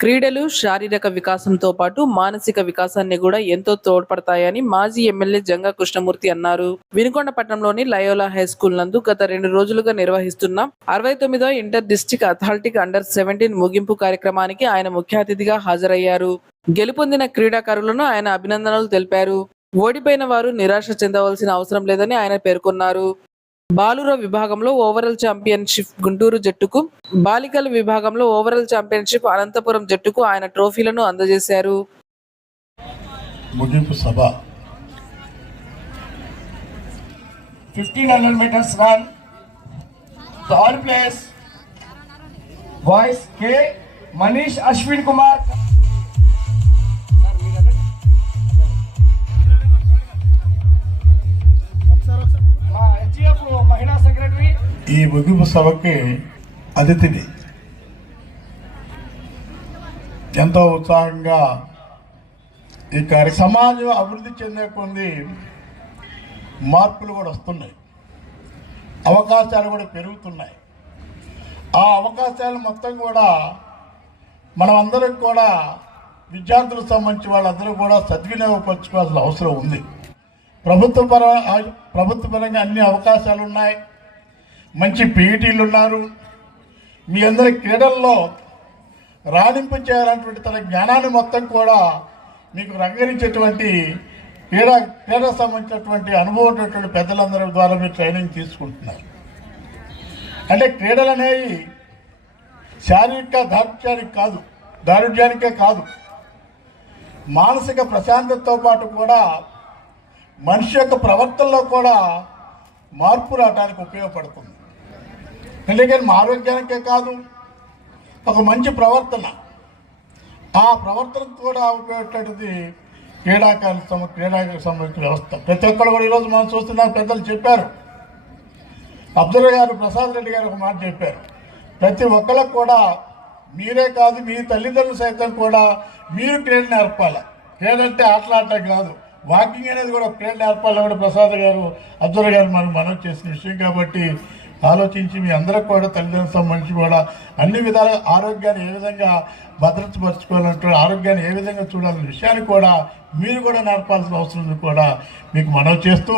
క్రీడలు శారీరక వికాసంతో పాటు మానసిక వికాసాన్ని కూడా ఎంతో తోడ్పడతాయని మాజీ ఎమ్మెల్యే జంగా కృష్ణమూర్తి అన్నారు. వినుకొండపట్నంలోని లయోలా హై స్కూల్ నందు గత రెండు రోజులుగా నిర్వహిస్తున్న అరవై తొమ్మిదో inter district athletic under seventeen ముగింపు కార్యక్రమానికి ఆయన ముఖ్య అతిథిగా హాజరయ్యారు. గెలుపొందిన క్రీడాకారులను ఆయన అభినందనలు తెలిపారు. ఓడిపోయిన వారు నిరాశ చెందవలసిన అవసరం లేదని ఆయన పేర్కొన్నారు. బాలుర విభాగంలో ఓవరాల్ ఛాంపియన్షిప్ గుంటూరు జట్టుకు బాలికల విభాగంలో ఓవరాల్ ఛాంపియన్షిప్ అనంతపురం జట్టుకు ఆయన ట్రోఫీలను అందజేశారు ముగింపు సభ 1500 meters run. Third place, boys K. కే మనీష్ అశ్విన్ కుమార్ ఈ ముగింపు సభకి అతిథిని. ఎంతో ఉత్సాహంగా ఈ కార్య సమాజం అభివృద్ధి చెందే కొన్ని మార్పులు కూడా వస్తున్నాయి. అవకాశాలు కూడా పెరుగుతున్నాయి. ఆ అవకాశాలు మొత్తం కూడా మనం అందరం కూడా విద్యార్థులకు సంబంధించి వాళ్ళందరూ కూడా సద్వినియోగపరచుకోవాల్సిన అవసరం ఉంది. ప్రభుత్వ ప్రభుత్వపరంగా అన్ని అవకాశాలు ఉన్నాయి మంచి పీఈటీలు ఉన్నారు. మీ అందరి క్రీడల్లో రాణింపు చేయాలన్నటువంటి తన జ్ఞానాన్ని మొత్తం కూడా మీకు రంగరించేటువంటి క్రీడా క్రీడా సంబంధించినటువంటి అనుభవం ఉన్నటువంటి పెద్దలందరి ద్వారా మీరు ట్రైనింగ్ తీసుకుంటున్నారు. అంటే క్రీడలు అనేవి శారీరక దారుఢ్యానికి కాదు దారుఢ్యానికే కాదు. మానసిక ప్రశాంతతతో పాటు కూడా మనిషి యొక్క ప్రవర్తనలో కూడా మార్పు రావడానికి ఉపయోగపడుతుంది. ఎందుకంటే మా ఆరోగ్యానికే కాదు? ఒక మంచి ప్రవర్తన. ఆ ప్రవర్తనకు కూడా ఉపయోగపడేది క్రీడాకారుల సమ క్రీడాకి సంబంధించిన వ్యవస్థ. ప్రతి ఒక్కరు కూడా ఈరోజు మనం చూస్తున్నాం పెద్దలు చెప్పారు. అబ్దుల్ గారు ప్రసాద్ రెడ్డి గారు ఒక మాట చెప్పారు. ప్రతి ఒక్కరికి కూడా మీరే కాదు మీ తల్లిదండ్రులు సైతం కూడా మీరు క్రీడ నేర్పాలి. క్రీడ అంటే ఆటలాడటం కాదు వాకింగ్ అనేది కూడా క్రీడ నేర్పాలని కూడా ప్రసాద్ గారు అబ్దుల్ గారు మనం మనం చేసిన విషయం కాబట్టి ఆలోచించి మీ అందరికి కూడా తల్లిదండ్రుల సంబంధించి కూడా అన్ని విధాల ఆరోగ్యాన్ని ఏ విధంగా భద్రతపరచుకోవాలంటే ఆరోగ్యాన్ని ఏ విధంగా చూడాలనే విషయాన్ని కూడా మీరు కూడా నేర్పాల్సిన అవసరం ఉంది కూడా మీకు మనవి చేస్తూ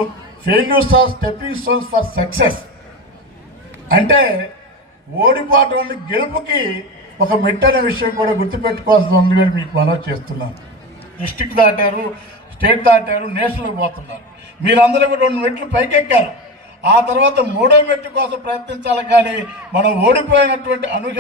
failures are stepping stones for success. అంటే ఓడిపోవటం వల్ల గెలుపుకి ఒక మెట్టైన విషయం కూడా గుర్తుపెట్టుకోవాల్సి ఉంది కూడా మీకు మనవి చేస్తున్నాను. డిస్టిక్ దాటారు స్టేట్ దాటారు నేషనల్కి పోతున్నారు. మీరందరూ కూడా రెండు మెట్లు పైకెక్కారు. ఆ తర్వాత మూడో మెట్టు కోసం ప్రయత్నించాలి కానీ మనం ఓడిపోయినటువంటి అనూహ్య